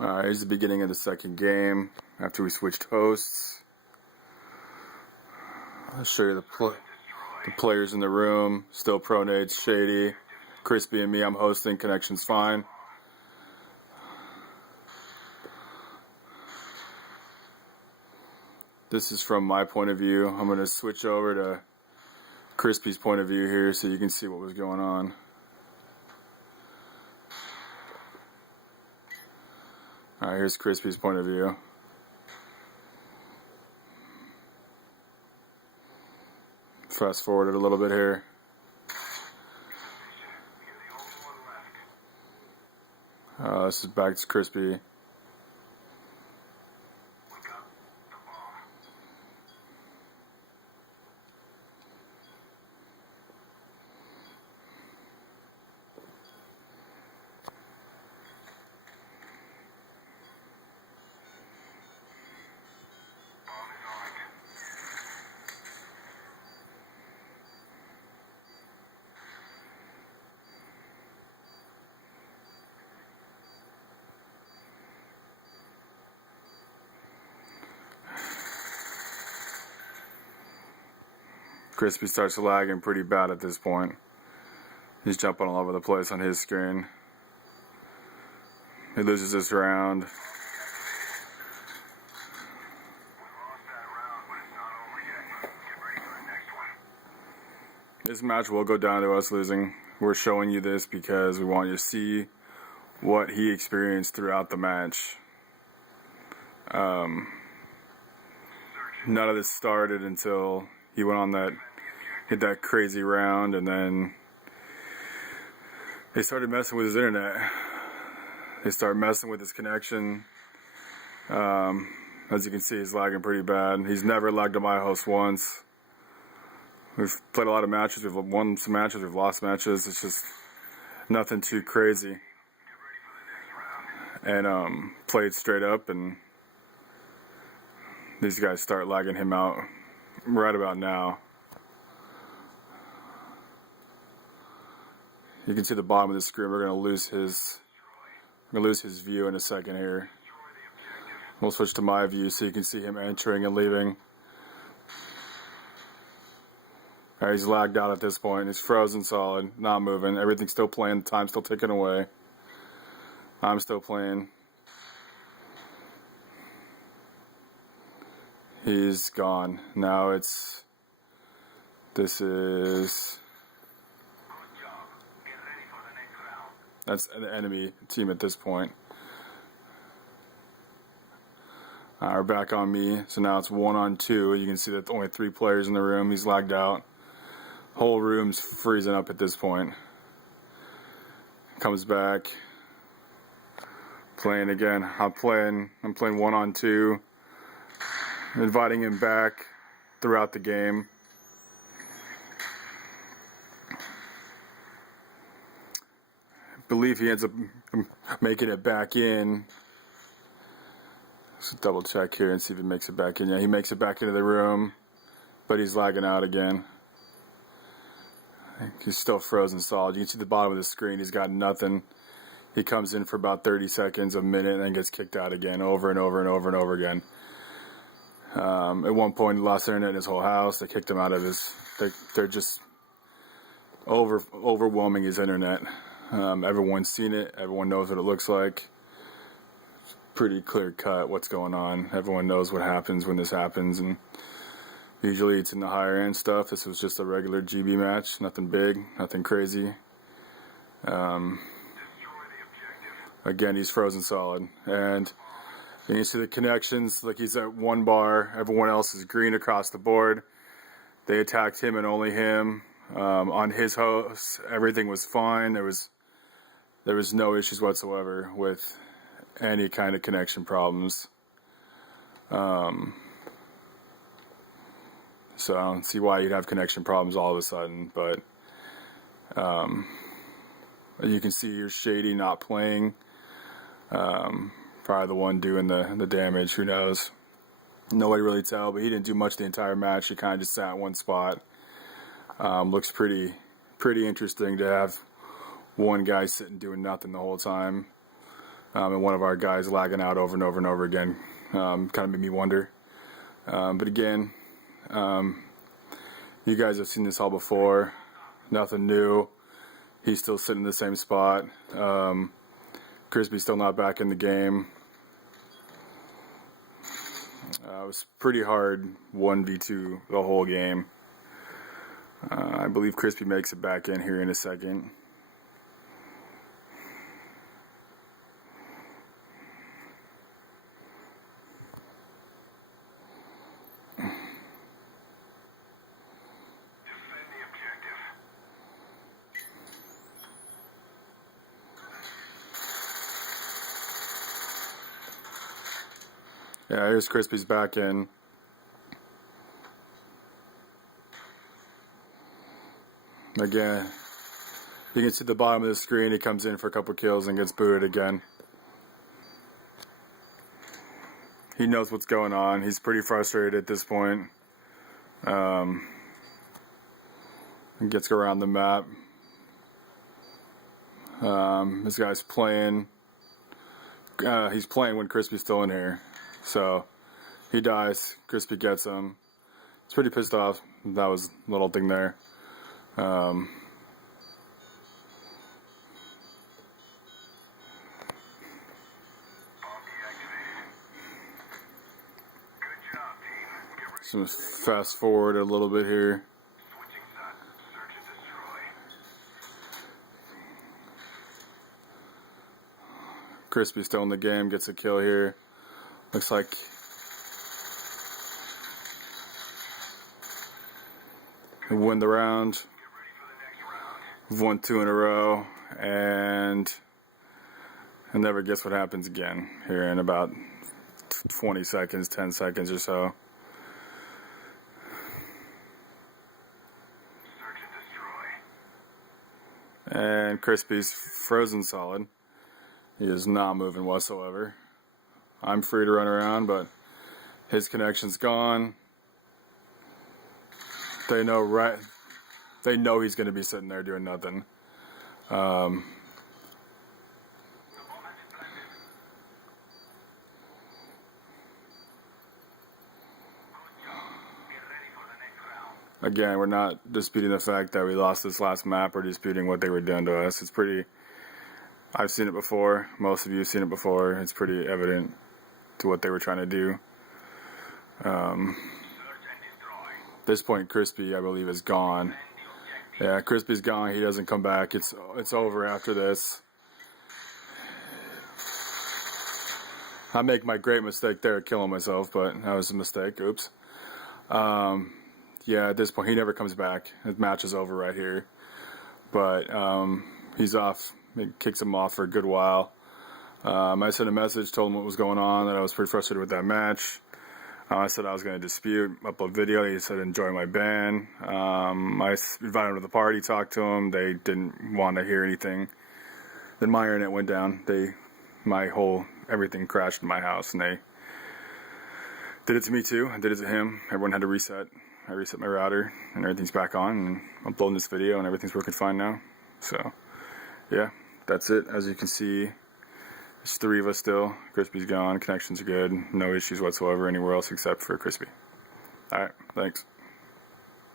Here's the beginning of the second game after we switched hosts. I'll show you the players in the room. Still Pronate's Shady, Crispy and me. I'm hosting. Connection's fine. This is from my point of view. I'm going to switch over to Crispy's point of view here so you can see what was going on. Alright, here's Crispy's point of view. Fast forward it a little bit here. This is back to Crispy. Crispy starts lagging pretty bad at this point. He's jumping all over the place on his screen. He loses this round. This match will go down to us losing. We're showing you this because we want you to see what he experienced throughout the match. None of this started until he went on that, hit that crazy round, and then they started messing with his internet. They started messing with his connection. As you can see, he's lagging pretty bad. He's never lagged on my host once. We've played a lot of matches. We've won some matches. We've lost matches. It's just nothing too crazy. And played straight up, and these guys start lagging him out right about now. You can see the bottom of the screen. We're gonna lose his view in a second here. We'll switch to my view so you can see him entering and leaving. Alright, he's lagged out at this point. He's frozen solid, not moving. Everything's still playing. The time's still ticking away. I'm still playing. He's gone. Now that's the enemy team at this point. We're back on me. So now it's 1-on-2. You can see that only 3 players in the room. He's lagged out. Whole room's freezing up at this point. Comes back. Playing again. I'm playing 1-on-2. Inviting him back throughout the game. I believe he ends up making it back in. Let's double check here and see if he makes it back in. Yeah, he makes it back into the room, but he's lagging out again. He's still frozen solid. You can see the bottom of the screen. He's got nothing. He comes in for about 30 seconds, a minute, and then gets kicked out again, over and over and over and over again. At one point, he lost internet in his whole house. They kicked him out of his. They're just overwhelming his internet. Everyone's seen it. Everyone knows what it looks like. It's pretty clear cut what's going on. Everyone knows what happens when this happens, and usually it's in the higher end stuff. This was just a regular GB match. Nothing big. Nothing crazy. Again, he's frozen solid, and you see the connections, like he's at 1 bar, everyone else is green across the board. They attacked him and only him. On his host, everything was fine. There was no issues whatsoever with any kind of connection problems. So I don't see why you'd have connection problems all of a sudden, but you can see you're Shady not playing. Probably the one doing the damage, who knows. Nobody really tell, but he didn't do much the entire match. He kind of just sat in one spot. Looks pretty interesting to have one guy sitting doing nothing the whole time. and one of our guys lagging out over and over and over again. Kind of made me wonder. But again, you guys have seen this all before. Nothing new. He's still sitting in the same spot. Crispy's still not back in the game. It was pretty hard 1v2 the whole game. I believe Crispy makes it back in here in a second. Yeah, here's Crispy's back in. Again, you can see the bottom of the screen. He comes in for a couple kills and gets booted again. He knows what's going on. He's pretty frustrated at this point. He gets around the map. This guy's playing. He's playing when Crispy's still in here. So he dies. Crispy gets him. He's pretty pissed off. That was a little thing there. So fast forward a little bit here. Crispy still in the game, gets a kill here. Looks like we win the round. We've won 2 in a row, and I never guess what happens again here in about 20 seconds, 10 seconds or so. And Crispy's frozen solid. He is not moving whatsoever. I'm free to run around, but his connection's gone. They know he's going to be sitting there doing nothing. Again, we're not disputing the fact that we lost this last map or disputing what they were doing to us. It's pretty... I've seen it before. Most of you have seen it before. It's pretty evident to what they were trying to do. At this point, Crispy, I believe, is gone. Yeah, Crispy's gone. He doesn't come back. It's over after this. I make my great mistake there, killing myself, but that was a mistake. Oops. Yeah, at this point, he never comes back. His match is over right here. But he's off. It kicks him off for a good while. I sent a message, told him what was going on, that I was pretty frustrated with that match. I said I was going to dispute, upload video. He said enjoy my ban. I invited him to the party, talked to him. They didn't want to hear anything. Then my internet went down. Everything crashed in my house, and they did it to me too. I did it to him. Everyone had to reset. I reset my router, and everything's back on, and I'm uploading this video, and everything's working fine now. So, yeah, that's it. As you can see, there's 3 of us still. Crispy's gone. Connections are good. No issues whatsoever anywhere else except for Crispy. Alright, thanks.